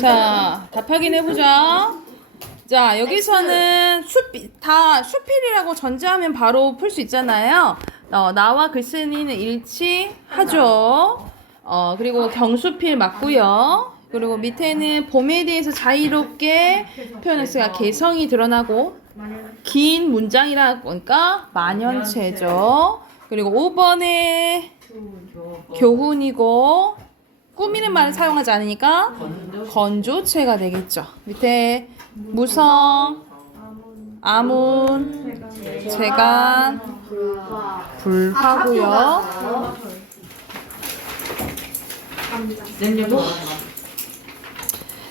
자, 답 확인해보자. 자, 여기서는 수필이라고 전제하면 바로 풀 수 있잖아요. 나와 글쓴이는 일치하죠. 그리고 경수필 맞고요. 그리고 밑에는 봄에 대해서 자유롭게 표현했으니까 개성이 드러나고 긴 문장이라 보니까 만연체죠. 그리고 5번에 교훈이고 꾸미는 말을 사용하지 않으니까 건조체가 되겠죠. 밑에 무성, 아문, 재간, 불화고요.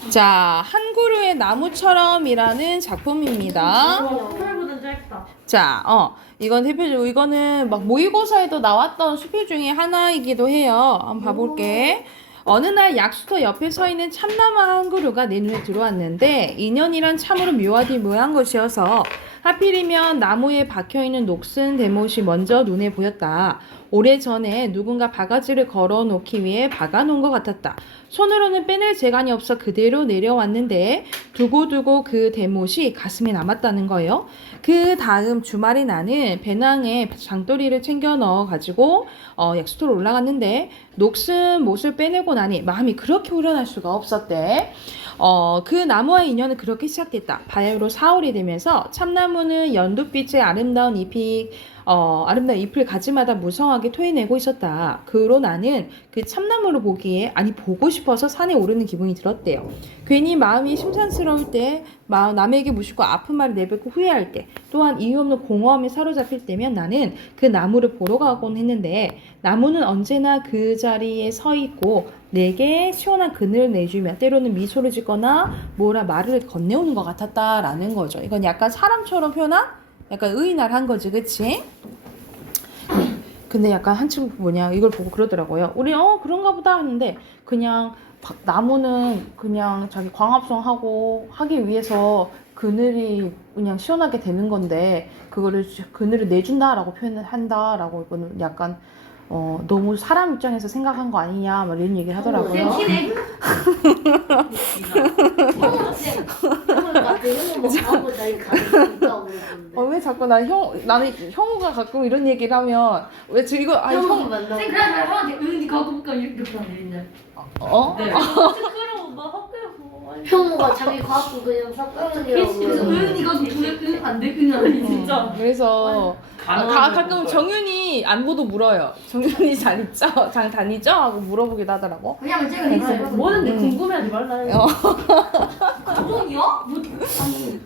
자, 한 그루의 나무처럼이라는 작품입니다. 자, 이건 대표적으로 이거는 막 모의고사에도 나왔던 수필 중에 하나이기도 해요. 한번 봐볼게. 어느 날 약수터 옆에 서 있는 참나무 한 그루가 내 눈에 들어왔는데 인연이란 참으로 묘하디 묘한 것이어서 하필이면 나무에 박혀있는 녹슨 대못이 먼저 눈에 보였다. 오래전에 누군가 바가지를 걸어놓기 위해 박아놓은 것 같았다. 손으로는 빼낼 재간이 없어 그대로 내려왔는데 두고두고 그 대못이 가슴에 남았다는 거예요. 그 다음 주말에 나는 배낭에 장도리를 챙겨 넣어가지고 약수터로 올라갔는데 녹슨 못을 빼내고 나니 마음이 그렇게 후련할 수가 없었대. 그 나무와의 인연은 그렇게 시작됐다. 바야흐로 4월이 되면서 참나무는 연두빛의 아름다운 잎을 가지마다 무성하게 토해내고 있었다. 그로 나는 그 참나무를 보기에 보고 싶어서 산에 오르는 기분이 들었대요. 괜히 마음이 심산스러울 때, 남에게 무심코 아픈 말을 내뱉고 후회할 때, 또한 이유 없는 공허함에 사로잡힐 때면 나는 그 나무를 보러 가곤 했는데 나무는 언제나 그 자리에 서 있고 내게 시원한 그늘을 내주며 때로는 미소를 짓거나 뭐라 말을 건네오는 것 같았다라는 거죠. 이건 약간 사람처럼 표현한 약간 의인화한 거지, 그치? 근데 약간 한 친구 이걸 보고 그러더라고요. 우리 그런가 보다 하는데 그냥 나무는 그냥 자기 광합성하고 하기 위해서 그늘이 그냥 시원하게 되는 건데 그거를 그늘을 내준다라고 표현한다라고 이거는 약간 너무 사람 입장에서 생각한 거 아니냐 막 이런 얘기를 하더라고요. 왜 자꾸 나는 형우가 가끔 이런 얘기를 하면 왜 지금 이거 형우 만나. 그래 형한테 은이 가고 볼까 이렇게 하는데. 네. 시끄러워 막 학교에서. 형우가 자기 과학부 그냥 삭발이라고. 그래서 은이 가고 보내 안돼 그냥 진짜. 그래서 가끔 정윤이 안보도 물어요. 정윤이 잘 있죠? 잘 다니죠? 하고 물어보기도 하더라고. 그냥 찍으니까 뭐는데 궁금해하지 말라. 조종이야?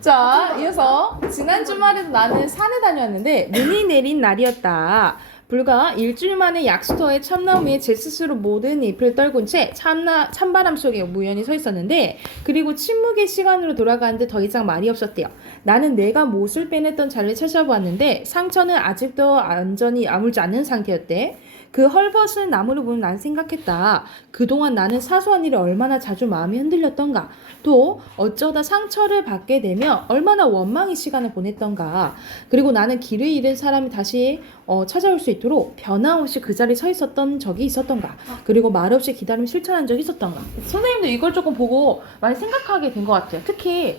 자, 이어서 지난 주말에도 나는 산에 다녀왔는데 눈이 내린 날이었다. 불과 일주일 만에 약수터의 참나무에 제 스스로 모든 잎을 떨군 채 찬바람 속에 무연히 서 있었는데 그리고 침묵의 시간으로 돌아가는데 더 이상 말이 없었대요. 나는 내가 못을 빼냈던 자리를 찾아보았는데 상처는 아직도 완전히 아물지 않는 상태였대. 그 헐벗은 나무를 보면 난 생각했다. 그동안 나는 사소한 일에 얼마나 자주 마음이 흔들렸던가. 또 어쩌다 상처를 받게 되며 얼마나 원망의 시간을 보냈던가. 그리고 나는 길을 잃은 사람이 다시 찾아올 수 있도록 변함없이 그 자리에 서 있었던 적이 있었던가. 그리고 말없이 기다림을 실천한 적이 있었던가. 선생님도 이걸 조금 보고 많이 생각하게 된 것 같아요. 특히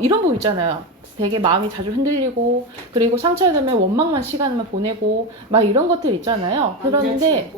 이런 거 있잖아요. 되게 마음이 자주 흔들리고 그리고 상처에 되면 원망만 시간만 보내고 막 이런 것들 있잖아요. 그런데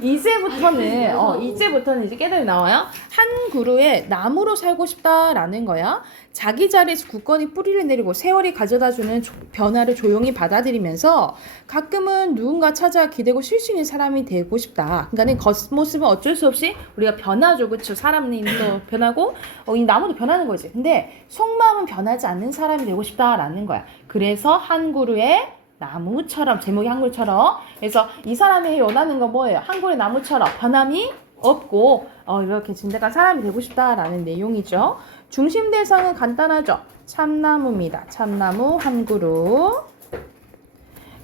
이제부터는 이제 깨달음이 나와요. 한 그루에 나무로 살고 싶다라는 거야. 자기 자리에서 굳건히 뿌리를 내리고 세월이 가져다주는 변화를 조용히 받아들이면서 가끔은 누군가 찾아 기대고 쉴 수 있는 사람이 되고 싶다. 그러니까 겉모습은 어쩔 수 없이 우리가 변하죠. 그렇죠? 사람도 변하고 이 나무도 변하는 거지. 근데 속마음은 변하지 않는 사람이 되고 싶다라는 거야. 그래서 한 그루에 나무처럼, 제목이 한 그루처럼. 그래서 이 사람이 원하는 건 뭐예요? 한 그루의 나무처럼 변함이 없고 이렇게 진득한 사람이 되고 싶다라는 내용이죠. 중심 대상은 간단하죠. 참나무입니다. 참나무 한 그루.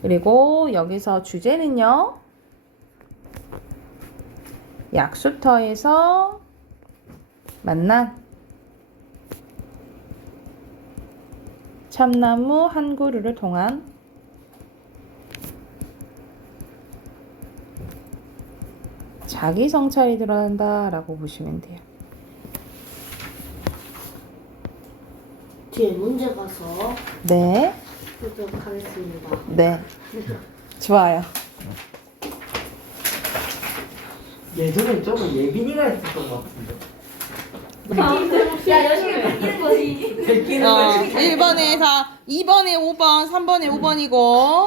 그리고 여기서 주제는요. 약수터에서 만난 참나무 한 그루를 통한 자기 성찰이 들어간다라고 보시면 돼요. 뒤에 문제 가서 네, 보도록 하겠습니다. 네, 좋아요. 예전에 저거 예빈이가 했었던 것 같은데. 야 열심히 바뀌는 거지. 베끼는 어, 거지. 1번에 4, 2번에 5번, 3번에 5번이고.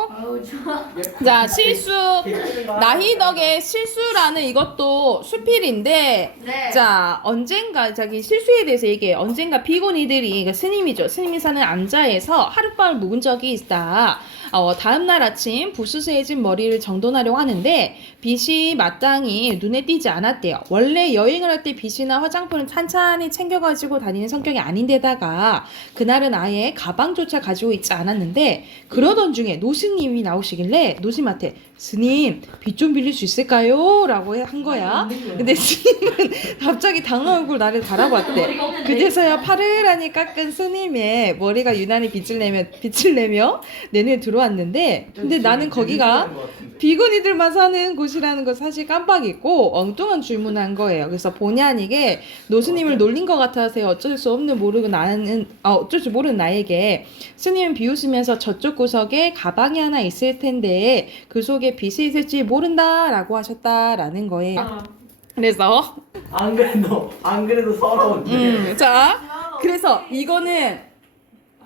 아우 좋아. 자, 실수. 베끼는 거 나희덕의 실수라는 이것도 수필인데, 네. 자, 언젠가 자기 실수에 대해서 얘기해. 언젠가 비고니들이, 그러니까 스님이죠. 스님이 사는 암자에서 하룻밤을 묵은 적이 있다. 다음날 아침 부스스해진 머리를 정돈하려고 하는데 빛이 마땅히 눈에 띄지 않았대요. 원래 여행을 할 때 빛이나 화장품을 찬찬히 챙겨가지고 다니는 성격이 아닌데다가 그날은 아예 가방조차 가지고 있지 않았는데 그러던 중에 노스님이 나오시길래 노스님한테 스님 빛 좀 빌릴 수 있을까요? 라고 한 거야. 근데 스님은 갑자기 당황한 얼굴 나를 바라봤대. 그제서야 파르르하니 깎은 스님의 머리가 유난히 빛을 내며 내 눈에 들어왔는데 근데 나는 거기가 비구니들만 사는 곳이라는 걸 사실 깜빡했고 엉뚱한 질문한 거예요. 그래서 본의 아니게 노스님을 놀린 것 같아서 어쩔 수 모르는 나에게 스님은 비웃으면서 저쪽 구석에 가방이 하나 있을 텐데 그 속에 빛이 있을지 모른다라고 하셨다라는 거예요. 그래서 안 그래도 서러운데. 자 그래서 이거는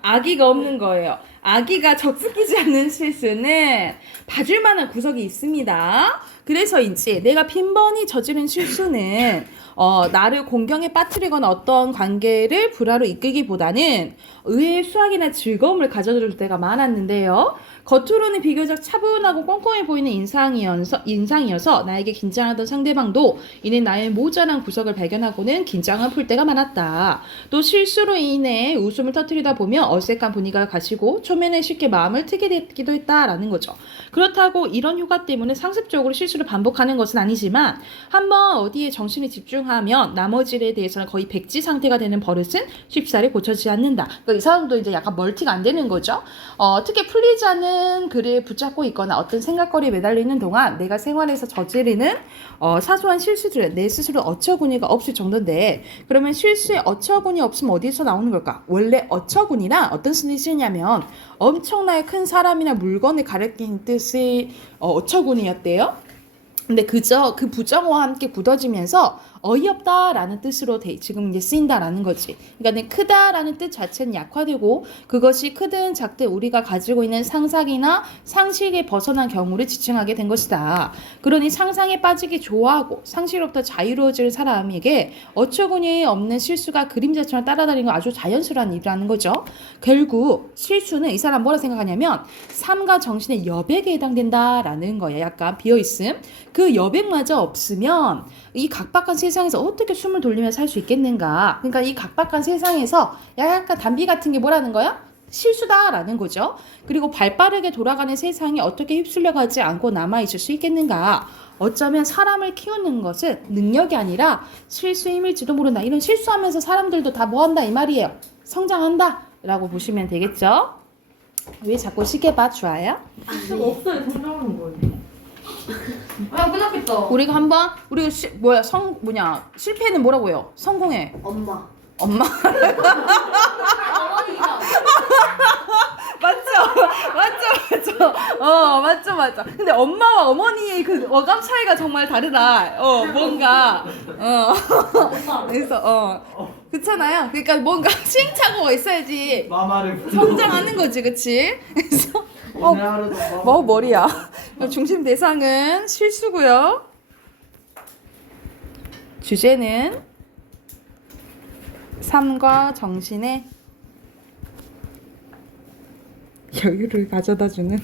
악의가 없는 거예요. 악의가 적숙이지 않는 실수는 봐줄 만한 구석이 있습니다. 그래서인지 내가 빈번히 저지른 실수는 나를 공경에 빠뜨리거나 어떤 관계를 불화로 이끌기보다는 의외의 수학이나 즐거움을 가져줄 때가 많았는데요. 겉으로는 비교적 차분하고 꼼꼼해 보이는 인상이어서 나에게 긴장하던 상대방도 이내 나의 모자란 구석을 발견하고는 긴장을 풀 때가 많았다. 또 실수로 인해 웃음을 터뜨리다 보면 어색한 분위기가 가시고 초면에 쉽게 마음을 트게 되기도 했다라는 거죠. 그렇다고 이런 효과 때문에 상습적으로 실수를 반복하는 것은 아니지만 한번 어디에 정신이 집중하면 나머지 일에 대해서는 거의 백지 상태가 되는 버릇은 쉽사리 고쳐지지 않는다. 그러니까 이 사람도 이제 약간 멀티가 안 되는 거죠. 특히 풀리지 않는 글에 붙잡고 있거나 어떤 생각거리에 매달려 있는 동안 내가 생활에서 저지르는 사소한 실수들은 내 스스로 어처구니가 없을 정도인데 그러면 실수에 어처구니 없으면 어디서 나오는 걸까? 원래 어처구니란 어떤 뜻이냐면 엄청나게 큰 사람이나 물건을 가리키는 뜻의 어처구니였대요. 근데 그저 그 부정어와 함께 굳어지면서 어이없다라는 뜻으로 지금 이제 쓰인다라는 거지. 그러니까 크다라는 뜻 자체는 약화되고 그것이 크든 작든 우리가 가지고 있는 상상이나 상식에 벗어난 경우를 지칭하게 된 것이다. 그러니 상상에 빠지기 좋아하고 상식으로부터 자유로워질 사람에게 어처구니 없는 실수가 그림자처럼 따라다니는 건 아주 자연스러운 일이라는 거죠. 결국 실수는 이 사람 뭐라 생각하냐면 삶과 정신의 여백에 해당된다라는 거예요. 약간 비어있음. 그 여백마저 없으면 이 각박한 세상에서 어떻게 숨을 돌리며 살 수 있겠는가. 그러니까 이 각박한 세상에서 약간 담비 같은 게 뭐라는 거야? 실수다라는 거죠. 그리고 발빠르게 돌아가는 세상에 어떻게 휩쓸려가지 않고 남아있을 수 있겠는가. 어쩌면 사람을 키우는 것은 능력이 아니라 실수의 힘일지도 모른다. 이런 실수하면서 사람들도 다 뭐한다 이 말이에요. 성장한다 라고 보시면 되겠죠. 왜 자꾸 시계 봐? 좋아요? 없어요. 성장하는 거예요. 아 끝났겠다. 우리가 한번 우리가 실패는 뭐라고 해요? 성공해. 엄마. 엄마. 어머니가. 맞죠. 근데 엄마와 어머니의 그 어감 차이가 정말 다르다. 뭔가 엄마. 그래서 그렇잖아요. 그러니까 뭔가 시행착오가 있어야지 마마를 성장하는 거지, 그렇지? 그래서 오늘 하루도 머리야. 중심 대상은 실수고요. 주제는 삶과 정신의 여유를 가져다주는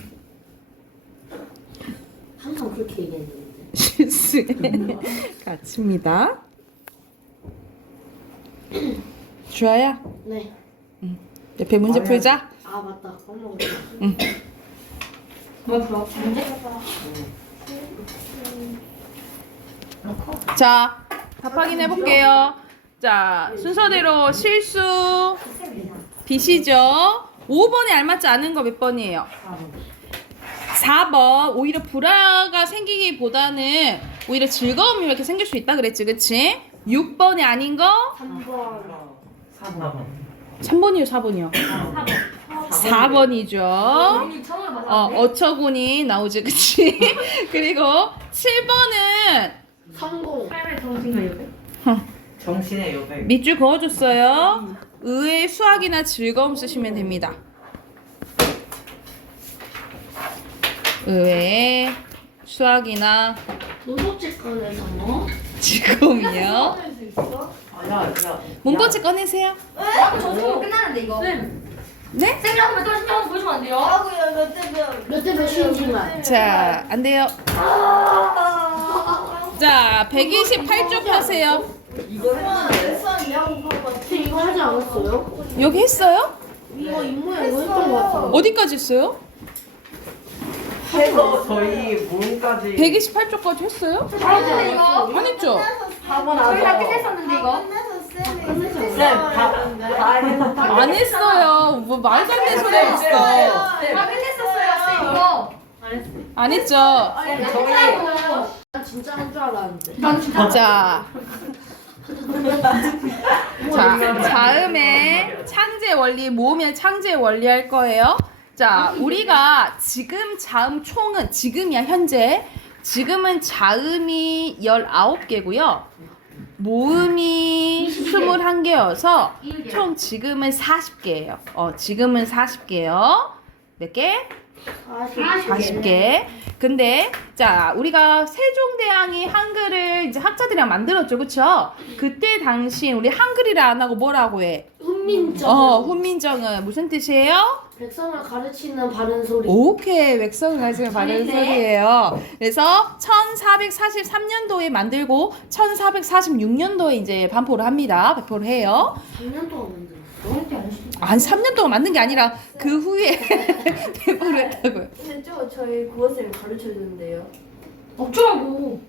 항상 그렇게 얘기했는데. 실수의 가치입니다. 주아야, 네. 옆에 문제 아니야. 풀자. 아 맞다. 까먹었다. 응. 뭐 문제? 자, 답 확인해볼게요. 자, 순서대로 실수, 빚이죠. 5번에 알맞지 않은 거 몇 번이에요? 4번. 오히려 불화가 생기기보다는 오히려 즐거움이 이렇게 생길 수 있다 그랬지, 그치? 6번이 아닌 거? 3번. 4번. 3번이요, 4번이요? 4번이죠. 우리 처음에 봤을 어처구니 나오지, 그치? 그리고 7번은 30. 삶의 정신과 요배? 정신의 여백. 밑줄 그어줬어요. 의의 수학이나 즐거움 쓰시면 됩니다. 의의 수학이나 도덕질 꺼내서 뭐? 즐거움이요. 야. 문법책 꺼내세요. 저 수업 끝나는데 이거. 네? 쌤이랑 한번 또 신경 한번 보시면 안 돼요? 몇대 몇인지만. 자, 안 돼요. 자, 128쪽 하세요. 이거 했는데? 이거 하지 않았어요? 여기 했어요? 이거 입모양 이거 했던 거 같아요. 어디까지 했어요? 해서 저희 모음까지 128쪽까지 했어요? 잘했는데 이거. 안 했죠? 하고 저희 다 나서 끝냈었는데 이거. 다 해서 안 했어요. 뭐 말도 안 되는 소리 하고 있어. 다 끝냈었어요 쌤 이거. 안 했죠? 난 진짜 한 줄 알았는데. 자, 자음의 창제 원리, 모음의 창제 원리 할 거예요. 자, 우리가 지금 자음 총은, 지금이야, 현재. 지금은 자음이 19개고요. 모음이 21개여서 총 지금은 40개예요. 지금은 40개요. 몇 개? 40개. 근데 자, 우리가 세종대왕이 한글을 이제 학자들이랑 만들었죠, 그쵸? 그때 당시 우리 한글이라 안 하고 뭐라고 해? 훈민정. 훈민정은 무슨 뜻이에요? 백성을 가르치는 바른 소리. 오케이, 백성을 가지고 바른 소리예요. 그래서 1443년도에 만들고 1446년도에 이제 반포를 합니다. 발표를 해요. 3년 동안 만들었어. 한 3년 동안 만든 게 아니라 그 후에 배포를 했다고요. 근데 저희 국어쌤이 가르쳐 주는데요. 어쩌라고.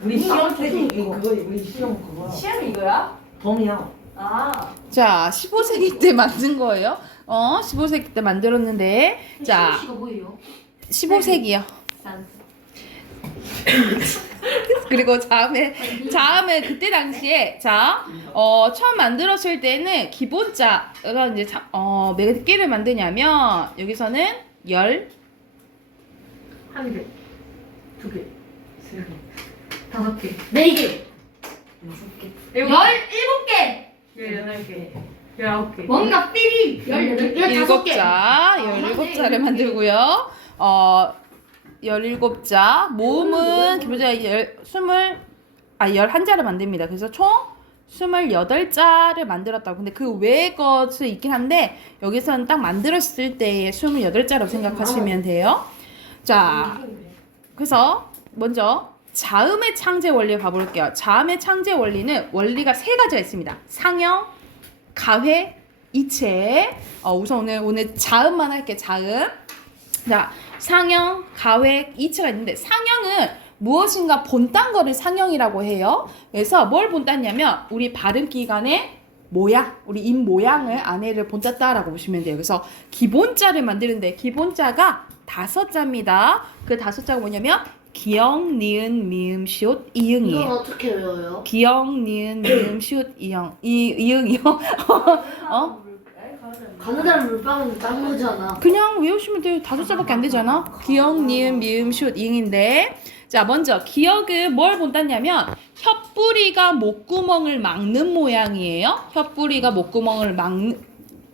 우리 시험 때 그거 우리 시험 그거 시험이 이거야? 범이야. 아. 자, 15세기 때 만든 거예요. 15세기 때 만들었는데, 자, 시가 뭐예요? 15세기요. 그리고 자음에 그때 당시에 처음 만들었을 때는 기본자가 이제 몇 개를 만드냐면 여기서는 열, 한 개, 두 개, 세 개. 5개, 4개. 7개, 17개. 18개, 19개. 뭔가 삐리. 15개. 17자를 만들고요. 17자, 모음은 기본적으로 11자를 만듭니다. 그래서 총 28자를 만들었다고. 근데 그 외의 것이 있긴 한데 여기서는 딱 만들었을 때의 28자라고 생각하시면 돼요. 자, 그래서 먼저 자음의 창제 원리를 봐볼게요. 자음의 창제 원리는 원리가 3가지가 있습니다. 상형, 가회, 이체. 우선 오늘 자음만 할게요. 자음. 자, 상형, 가회, 이체가 있는데 상형은 무엇인가 본딴 거를 상형이라고 해요. 그래서 뭘 본땄냐면 우리 발음 기관의 모양, 우리 입 모양을 안에를 본땄다라고 보시면 돼요. 그래서 기본자를 만드는데 기본자가 5자입니다. 그 5자가 뭐냐면 기역, 니은, 미음, 시옷, 이응이에요. 이건 어떻게 외워요? 기역, 니은, 미음, 시옷, 이응이요. 가느다란 물방울 딴 거잖아. 그냥 외우시면 돼요. 5자밖에 안 되잖아. 기역, 니은, 미음, 시옷, 이응인데, 자, 먼저 기역은 뭘 본땄냐면 혓뿌리가 목구멍을 막는 모양이에요. 혓뿌리가 목구멍을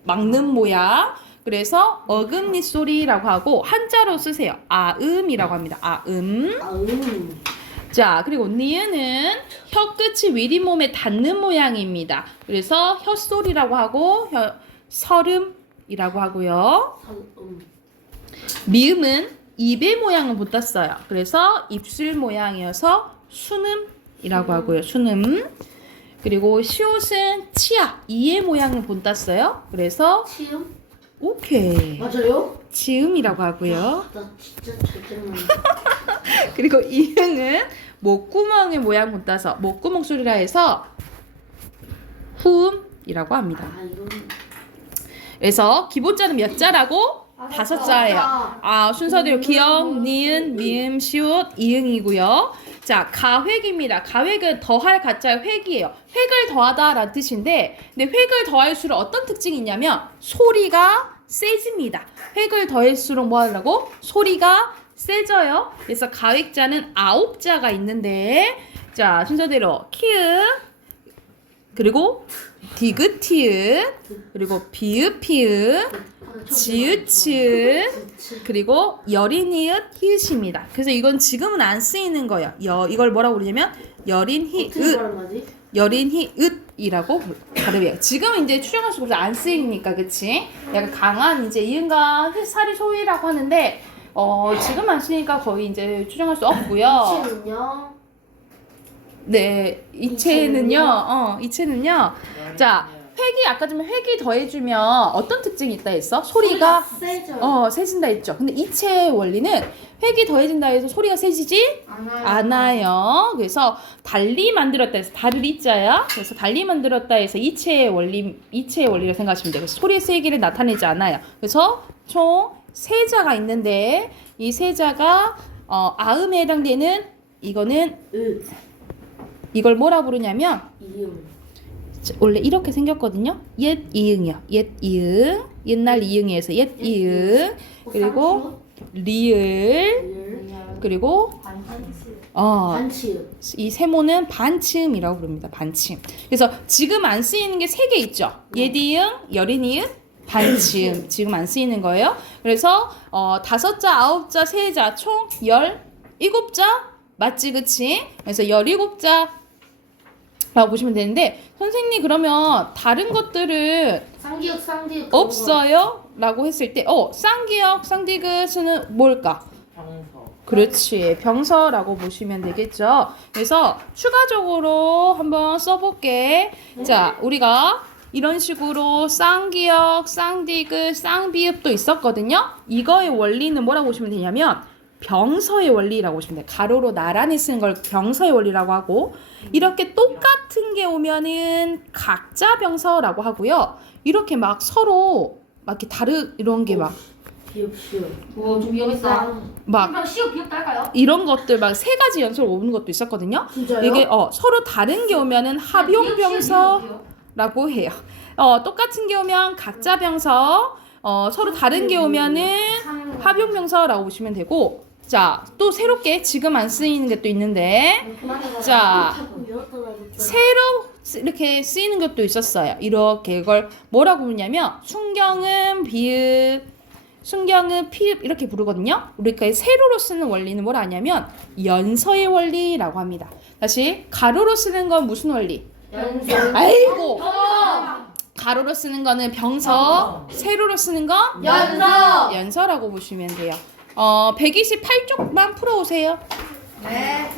막는 모양. 그래서 어금니 소리라고 하고 한자로 쓰세요. 아음이라고 합니다. 아음. 자, 그리고 니은은 혀끝이 위리몸에 닿는 모양입니다. 그래서 혀소리라고 하고 설음이라고 하고요. 미음은 입의 모양을 본땄어요. 그래서 입술 모양이어서 순음이라고 하고요. 순음. 그리고 시옷은 치아, 이의 모양을 본땄어요. 그래서 치음? 오케이. 맞아요? 치음이라고 하고요. 나 진짜 절대로. 그리고 이응은 목구멍의 모양 본따서 목구멍 소리라 해서 후음이라고 합니다. 아, 이건. 그래서 기본자는 몇 자라고? 5자예요. 순서대로 기역, 니은, 미음, 시옷, 이응이고요. 자, 자, 가획입니다. 가획은 더할 가짜의 획이에요. 획을 더하다라는 뜻인데, 근데 획을 더할수록 어떤 특징이 있냐면 소리가 세집니다. 획을 더할수록 뭐 하려고? 소리가 세져요. 그래서 가획자는 9자가 있는데, 자, 순서대로 키읔, 그리고 디귿 티읕, 그리고 비읍 피읕, 지읒 치읒, 그리고 열인 히읗 히읗입니다. 그래서 이건 지금은 안 쓰이는 거예요. 이걸 뭐라고 부르냐면 열인 히읗, 열인 히읗이라고 발음해요. 지금은 이제 추정할수록 안 쓰이니까, 그치? 약간 강한 이제 이응과 살이 소위라고 하는데, 지금 안 쓰니까 거의 이제 추정할 수 없고요. 이체는요? 네, 이체는요. 자, 획이 아까 전에 획이 더해주면 어떤 특징이 있다 했어? 소리가 세져요. 세진다 했죠. 근데 이체의 원리는 획이 더해진다 해서 소리가 세지지 않아요. 그래서 달리 만들었다 해서 달을 이자야. 그래서 달리 만들었다 해서 이체의 원리를 생각하시면 돼요. 그래서 소리의 세기를 나타내지 않아요. 그래서 총 3자가 있는데 이 3자가 아음에 해당되는 이거는 이걸 뭐라 부르냐면 원래 이렇게 생겼거든요. 옛 이응이요. 옛 이응. 옛날 이응에서 옛 이응. 그리고 리을. 그리고 반치읒. 이 세모는 반치음이라고 부릅니다. 반치음. 그래서 지금 안 쓰이는 게 3개 있죠. 옛 이응, 열인 이응, 반치음. 지금 안 쓰이는 거예요. 그래서 5자, 9자, 3자 총 17자 맞지, 그치? 그래서 17자 라고 보시면 되는데, 선생님 그러면 다른 것들은 쌍디귿 없어요? 라고 했을 때 쌍기역, 쌍디귿은 뭘까? 병서. 그렇지, 병서라고 보시면 되겠죠. 그래서 추가적으로 한번 써볼게. 자, 우리가 이런 식으로 쌍기역, 쌍디귿, 쌍비읍도 있었거든요. 이거의 원리는 뭐라고 보시면 되냐면 병서의 원리라고 보시면 돼요. 가로로 나란히 쓰는 걸 병서의 원리라고 하고, 이렇게 똑같은 게 오면은 각자 병서라고 하고요. 이렇게 막 서로 막 이렇게 이런 게 막 좀 위험했다. 막 시옷 비읍 할까요? 이런 것들 막 3가지 연속으로 오는 것도 있었거든요. 진짜요? 이게 서로 다른 게 오면은 합용병서라고 해요. 똑같은 게 오면 각자 병서, 서로 다른 게 오면은 합용병서라고 보시면 되고, 자, 또 새롭게 지금 안 쓰이는 게 또 있는데, 자, 새로 이렇게 쓰이는 것도 있었어요. 이렇게 이걸 뭐라고 부르냐면 순경은 비읍, 순경은 피읍 이렇게 부르거든요. 우리가 세로로 쓰는 원리는 뭐라 하냐면 연서의 원리라고 합니다. 다시 가로로 쓰는 건 무슨 원리? 아이고, 가로로 쓰는 거는 병서, 세로로 쓰는 건 연서라고 보시면 돼요. 128쪽만 풀어오세요. 네.